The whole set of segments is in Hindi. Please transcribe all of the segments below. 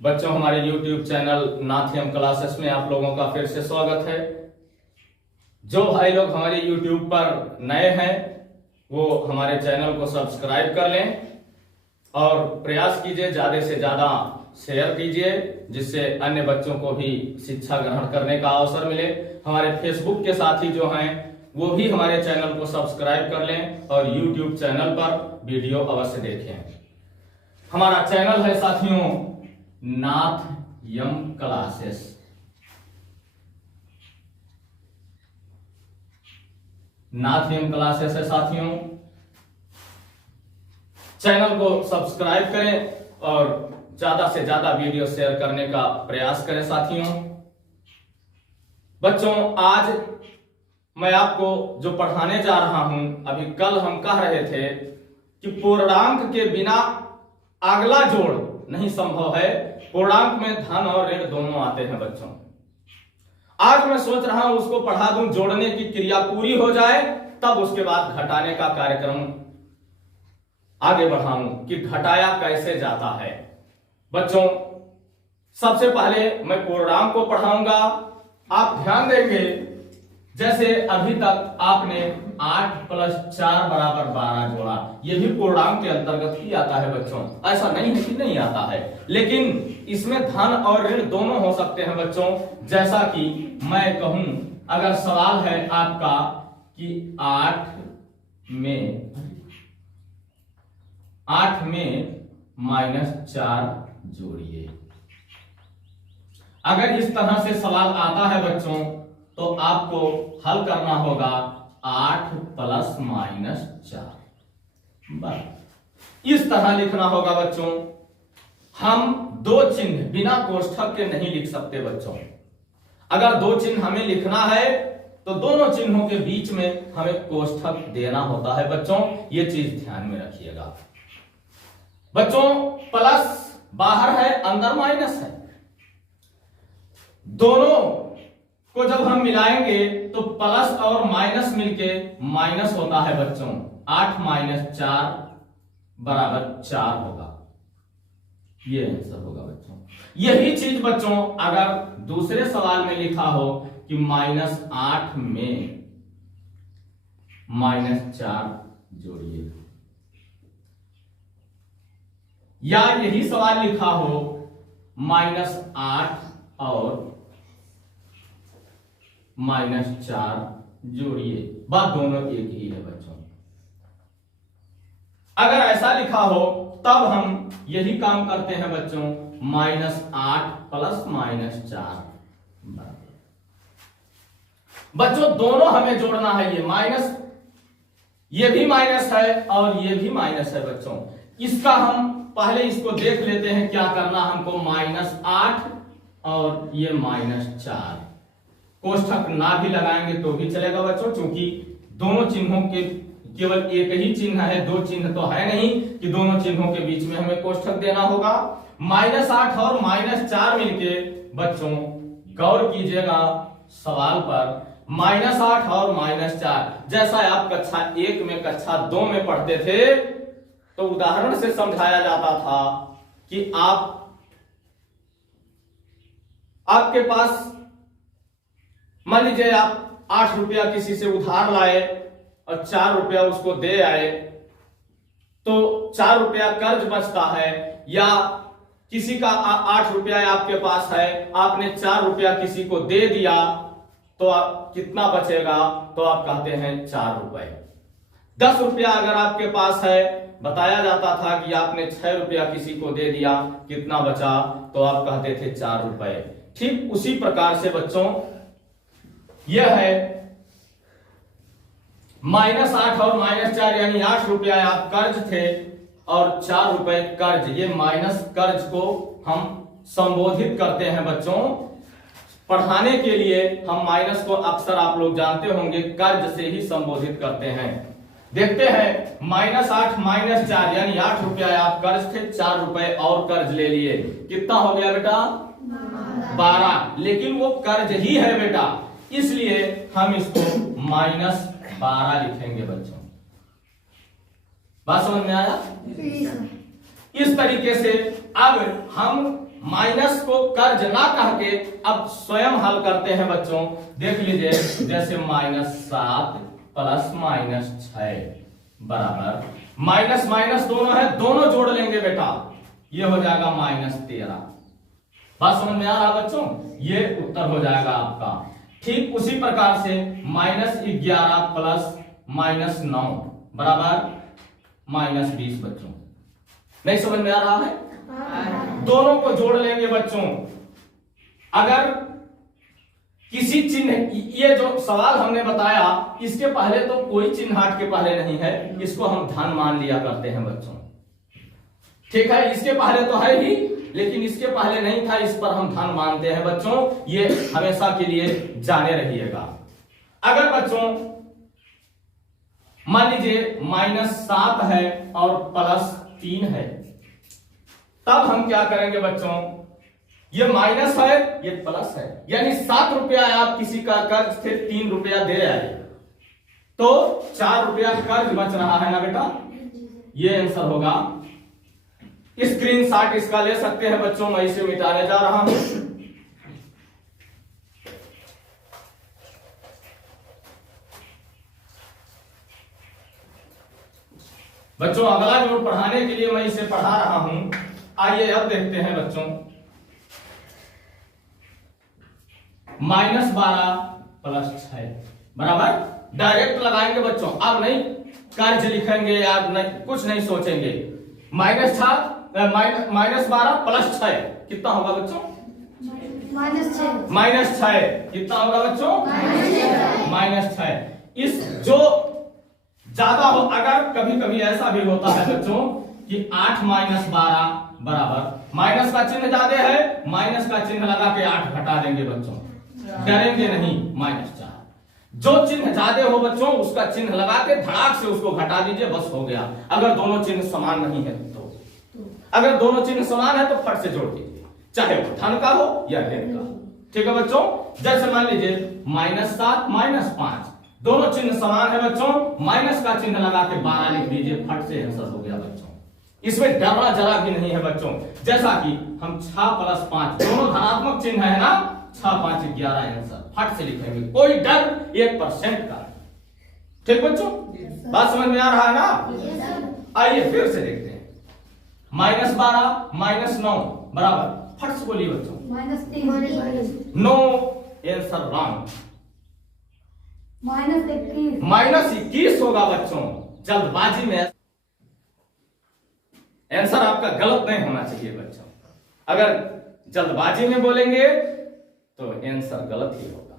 बच्चों, हमारे YouTube चैनल नाथियम क्लासेस में आप लोगों का फिर से स्वागत है। जो भाई लोग हमारे YouTube पर नए हैं वो हमारे चैनल को सब्सक्राइब कर लें और प्रयास कीजिए ज्यादा से ज्यादा शेयर कीजिए, जिससे अन्य बच्चों को भी शिक्षा ग्रहण करने का अवसर मिले। हमारे फेसबुक के साथी जो हैं वो भी हमारे चैनल को सब्सक्राइब कर लें और YouTube चैनल पर वीडियो अवश्य देखें। हमारा चैनल है साथियों नाथियम क्लासेस। नाथियम क्लासेस है साथियों। चैनल को सब्सक्राइब करें और ज्यादा से ज्यादा वीडियो शेयर करने का प्रयास करें साथियों। बच्चों, आज मैं आपको जो पढ़ाने जा रहा हूं, अभी कल हम कह रहे थे कि पूर्णांक के बिना अगला जोड़ नहीं संभव है। पूर्णांक में धन और ऋण दोनों आते हैं बच्चों। आज मैं सोच रहा हूं उसको पढ़ा दूं, जोड़ने की क्रिया पूरी हो जाए तब उसके बाद घटाने का कार्यक्रम आगे बढ़ाऊं कि घटाया कैसे जाता है। बच्चों, सबसे पहले मैं पूर्णांक को पढ़ाऊंगा। आप ध्यान देंगे, जैसे अभी तक आपने 8 + 4 = 12 जोड़ा, यह भी पूर्णांक के अंतर्गत ही आता है बच्चों। ऐसा नहीं है कि नहीं आता है, लेकिन इसमें धन और ऋण दोनों हो सकते हैं बच्चों। जैसा कि मैं कहूं, अगर सवाल है आपका कि 8 में -4 जोड़िए, अगर इस तरह से सवाल आता है बच्चों तो आपको हल करना होगा 8 ± 4। इस तरह लिखना होगा बच्चों। हम दो चिन्ह बिना कोष्ठक के नहीं लिख सकते बच्चों। अगर दो चिन्ह हमें लिखना है तो दोनों चिन्हों के बीच में हमें कोष्ठक देना होता है बच्चों। ये चीज ध्यान में रखिएगा बच्चों। प्लस बाहर है, अंदर माइनस है। दोनों को जब हम मिलाएंगे तो प्लस और माइनस मिलके माइनस होता है बच्चों। 8 - 4 = 4 होगा। ये आंसर होगा बच्चों। यही चीज बच्चों अगर दूसरे सवाल में लिखा हो कि -8 में -4 जोड़िए, या यही सवाल लिखा हो -8 और -4 जोड़िए, बात दोनों एक ही है बच्चों। अगर ऐसा लिखा हो तब हम यही काम करते हैं बच्चों। -8 + -4 बच्चों दोनों हमें जोड़ना है। ये माइनस, ये भी माइनस है और ये भी माइनस है बच्चों। इसका हम पहले इसको देख लेते हैं क्या करना हमको। -8 और ये -4, कोष्ठक ना भी लगाएंगे तो भी चलेगा बच्चों, क्योंकि दोनों चिन्हों के केवल एक ही चिन्ह है, दो चिन्ह तो है नहीं कि दोनों चिन्हों के बीच में हमें कोष्ठक देना होगा। -8 और -4 मिलके बच्चों गौर कीजिएगा सवाल पर। -8 और -4 जैसा आप कक्षा 1 में कक्षा 2 में पढ़ते थे तो उदाहरण से समझाया जाता था कि आपके पास मान लीजिए आप 8 रुपया किसी से उधार लाए और 4 रुपया उसको दे आए, तो 4 रुपया कर्ज बचता है। या किसी का 8 रुपया आपके पास है, आपने 4 रुपया किसी को दे दिया तो आप कितना बचेगा, तो आप कहते हैं 4 रुपए। 10 रुपया अगर आपके पास है, बताया जाता था कि आपने 6 रुपया किसी को दे दिया, कितना बचा, तो आप कहते थे 4 रुपए। ठीक उसी प्रकार से बच्चों यह है -8 और -4, यानी 8 रुपया आप कर्ज थे और 4 रुपए कर्ज। ये माइनस कर्ज को हम संबोधित करते हैं बच्चों। पढ़ाने के लिए हम माइनस को अक्सर आप लोग जानते होंगे कर्ज से ही संबोधित करते हैं। देखते हैं -8 - 4 यानी 8 रुपया आप कर्ज थे, 4 रुपए और कर्ज ले लिए, कितना हो गया बेटा? 12। लेकिन वो कर्ज ही है बेटा, इसलिए हम इसको -12 लिखेंगे बच्चों। बात समझ में आया? इस तरीके से अब हम माइनस को कर्ज ना कह के अब स्वयं हल करते हैं बच्चों। देख लीजिए, जैसे -7 प्लस -6 बराबर माइनस माइनस दोनों है, दोनों जोड़ लेंगे बेटा, ये हो जाएगा -13। बात समझ में आ रहा बच्चों? ये उत्तर हो जाएगा आपका। ठीक उसी प्रकार से -11 प्लस -9 बराबर -20 बच्चों। नहीं समझ में आ रहा है? दोनों को जोड़ लेंगे बच्चों। अगर किसी चिन्ह, ये जो सवाल हमने बताया इसके पहले तो कोई चिन्ह हाट के पहले नहीं है, इसको हम धन मान लिया करते हैं बच्चों। ठीक है, इसके पहले तो है ही, लेकिन इसके पहले नहीं था, इस पर हम धन मानते हैं बच्चों। ये हमेशा के लिए जाने रहिएगा। अगर बच्चों मान लीजिए -7 है और +3 है, तब हम क्या करेंगे बच्चों, ये माइनस है ये प्लस है, यानी 7 रुपया आप किसी का कर्ज थे 3 रुपया दे आए, तो 4 रुपया कर्ज बच रहा है ना बेटा। ये आंसर होगा। स्क्रीनशॉट इसका ले सकते हैं बच्चों, मैं इसे मिटाने जा रहा हूं। बच्चों अगला जोड़ पढ़ाने के लिए मैं इसे पढ़ा रहा हूं। आइए अब देखते हैं बच्चों, -12 प्लस 6 बराबर डायरेक्ट लगाएंगे बच्चों, अब नहीं कर्ज लिखेंगे या नहीं, कुछ नहीं सोचेंगे। -12 प्लस 6 कितना होगा बच्चों? -6 कितना होगा बच्चों? -6। इस जो ज्यादा हो, अगर कभी कभी ऐसा भी होता है बच्चों कि 8 - 12 बराबर माइनस का चिन्ह ज्यादा है, माइनस का चिन्ह लगा के 8 घटा देंगे बच्चों, डरेंगे नहीं। -4 जो चिन्ह ज्यादा हो बच्चों उसका चिन्ह लगा के धड़ाक से उसको घटा दीजिए, बस हो गया। अगर दोनों चिन्ह समान नहीं है तो, अगर दोनों चिन्ह समान है तो फट से जोड़ दीजिए, चाहे वो धन का हो या ऋण का। ठीक है बच्चों, जैसे मान लीजिए -7 -5 दोनों चिन्ह समान है बच्चों, माइनस का चिन्ह लगा के 12 लिख दीजिए, फट से आंसर हो गया बच्चों। इसमें डरना जरा भी नहीं है बच्चों। जैसा कि हम 6 + 5 दोनों धनात्मक चिन्ह है ना, 6 × 5 = 11 आंसर फट से लिखेंगे, कोई डर 1% का। ठीक बच्चों, बात समझ में आ रहा है ना? आइए फिर से देखते हैं। -12 -9 बराबर, फट से बोलिए बच्चों। No answer wrong. -21 होगा बच्चों। जल्दबाजी में आंसर आपका गलत नहीं होना चाहिए बच्चों। अगर जल्दबाजी में बोलेंगे तो आंसर गलत ही होगा।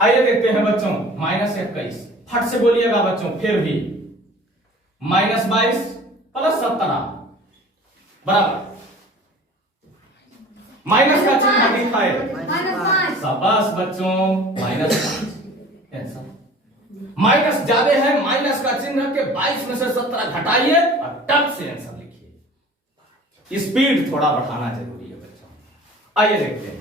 आइए देखते हैं बच्चों, -21 फट से बोलिएगा बच्चों। फिर भी -22 + 17 बराबर माइनस का चिन्ह दिखाए, शाबाश बच्चों, -5 आंसर। माइनस ज्यादा है, माइनस का चिन्ह के 22 में से 17 घटाइए और टप से आंसर लिखिए। स्पीड थोड़ा बढ़ाना जरूरी है बच्चों। आइए देखते हैं।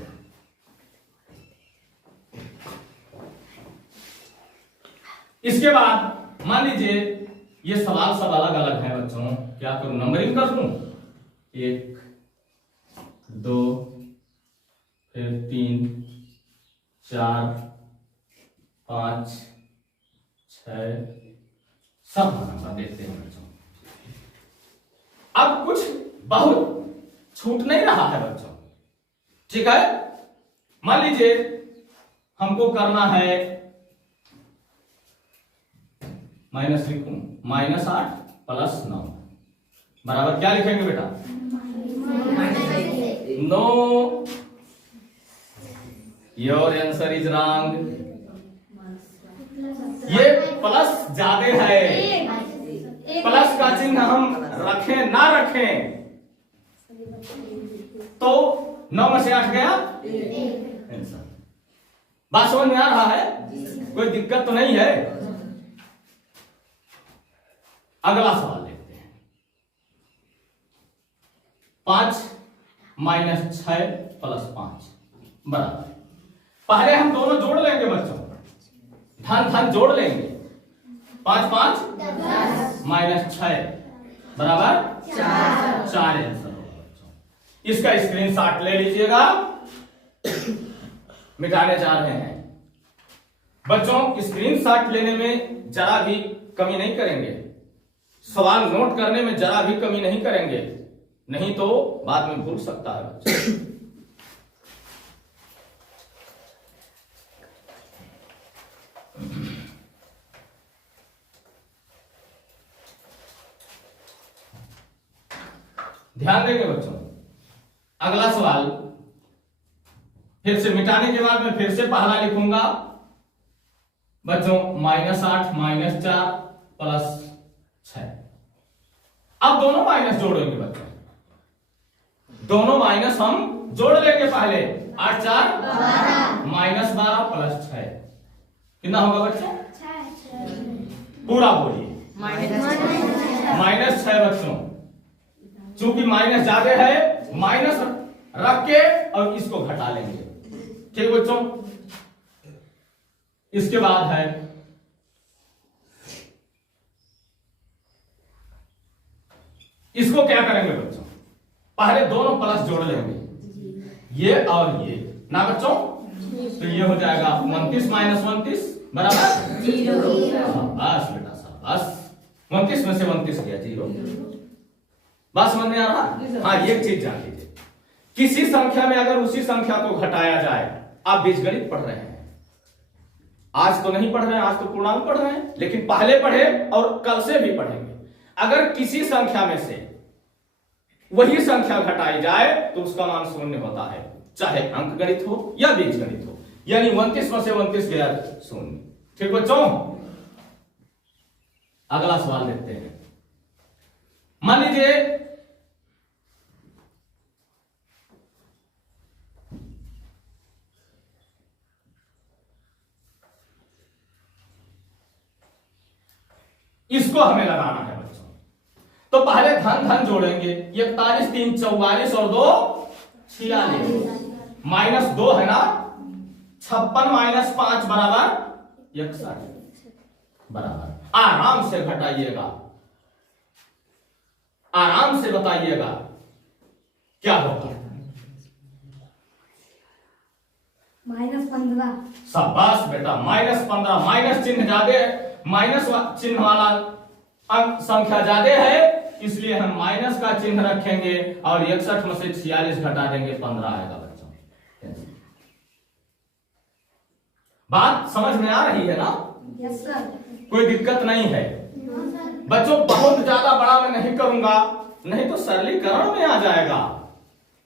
इसके बाद मान लीजिए ये सवाल सब अलग अलग है बच्चों, क्या करूं, नंबरिंग कर दूं? 1 2 फिर 3 4 5 6 सब नंबर देते हैं बच्चों। अब कुछ बहुत छूट नहीं रहा है बच्चों, ठीक है। मान लीजिए हमको करना है, माइनस लिखूं, -8 + 9 बराबर क्या लिखेंगे बेटा? No, your answer is wrong. ये प्लस ज्यादा है, प्लस का चिन्ह हम रखें ना रखें तो 9 में से 8 गया आंसर। बात समझ में आ रहा है? कोई दिक्कत तो नहीं है। अगला सवाल देखते हैं। 5 - 6 + 5 बराबर, पहले हम दोनों जोड़ लेंगे बच्चों, धन धन जोड़ लेंगे। 5 5 -6 बराबर 4 आंसर होगा बच्चों। इसका स्क्रीनशॉट ले लीजिएगा, मिटाने जा रहे हैं बच्चों। स्क्रीनशॉट लेने में जरा भी कमी नहीं करेंगे, सवाल नोट करने में जरा भी कमी नहीं करेंगे, नहीं तो बाद में भूल सकता है बच्चों। ध्यान देंगे बच्चों। अगला सवाल फिर से मिटाने के बाद मैं फिर से पहला लिखूंगा बच्चों, -8 -4 +6। अब दोनों माइनस जोड़ेंगे बच्चों, दोनों माइनस हम जोड़ लेंगे पहले। 8 4 -12 +6 कितना होगा बच्चों? पूरा बोलिए। -6 बच्चों, चूंकि माइनस ज्यादा है, माइनस रख के और इसको घटा लेंगे, ठीक बच्चों। इसके बाद है इसको क्या करेंगे बच्चों, पहले दोनों प्लस जोड़ लेंगे, ये और ये ना बच्चों, तो ये हो जाएगा 29 - 29 बराबर 0। बस बेटा बस 29 में से 29 गया 0। बात समझ में आ रहा? हाँ, एक चीज जान लीजिए, किसी संख्या में अगर उसी संख्या को घटाया जाए, आप बीजगणित पढ़ रहे हैं, आज तो नहीं पढ़ रहे हैं, आज तो पूर्णांक पढ़ रहे हैं, लेकिन पहले पढ़े और कल से भी पढ़ेंगे। अगर किसी संख्या में से वही संख्या घटाई जाए तो उसका मान शून्य होता है, चाहे अंक गणित हो या बीजगणित हो। यानी 29 में से 29 गया शून्य, ठीक बच्चों। अगला सवाल देखते हैं। मान लीजिए इसको हमें लगाना है बच्चों, तो पहले धन धन जोड़ेंगे। 41 3 44 और 2 46 -2 है ना, 56 - 5 बराबर 61 बराबर। आराम से घटाइएगा, आराम से बताइएगा क्या होगा। -15। शाबाश बेटा, -15। माइनस चिन्ह ज्यादा, माइनस चिन्ह वाला अंक संख्या ज्यादा है, इसलिए हम माइनस का चिन्ह रखेंगे और 61 में से 46 घटा देंगे, 15 आएगा बच्चों। बात समझ में आ रही है ना? Yes sir. कोई दिक्कत नहीं है बच्चों। बहुत ज्यादा बड़ा मैं नहीं करूंगा, नहीं तो सरलीकरण में आ जाएगा,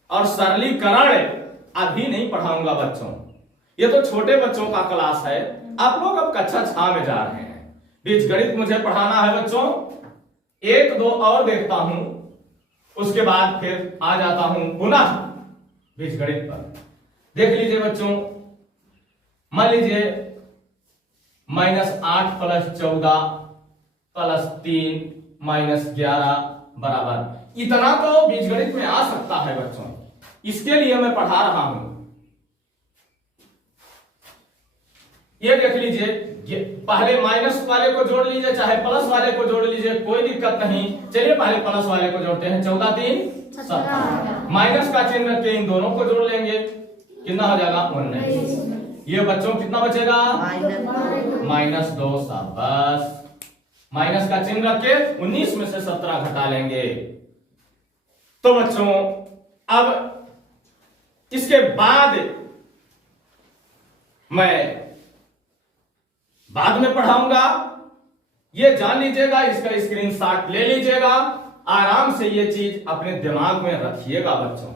और सरलीकरण अभी नहीं पढ़ाऊंगा बच्चों। ये तो छोटे बच्चों का क्लास है, आप लोग अब कक्षा 6 में जा रहे हैं। बीजगणित मुझे पढ़ाना है बच्चों, 1 2 और देखता हूं, उसके बाद फिर आ जाता हूं पुनः बीजगणित पर। देख लीजिए बच्चों, मान लीजिए -8 + 14 + 3 - 11 बराबर, इतना तो बीजगणित में आ सकता है बच्चों। इसके लिए मैं पढ़ा रहा हूं। ये देख लीजिए, पहले माइनस वाले को जोड़ लीजिए, चाहे प्लस वाले को जोड़ लीजिए, कोई दिक्कत नहीं। चलिए पहले प्लस वाले को जोड़ते हैं। 14 3 17, माइनस का चिन्ह रख के इन दोनों को जोड़ लेंगे, कितना हो जाएगा 19। ये बच्चों कितना बचेगा? -2। शाबाश, माइनस का चिन्ह रख के 19 में से 17 घटा लेंगे। तो बच्चों अब इसके बाद मैं बाद में पढ़ाऊंगा, ये जान लीजिएगा, इसका स्क्रीनशॉट ले लीजिएगा, आराम से ये चीज अपने दिमाग में रखिएगा बच्चों।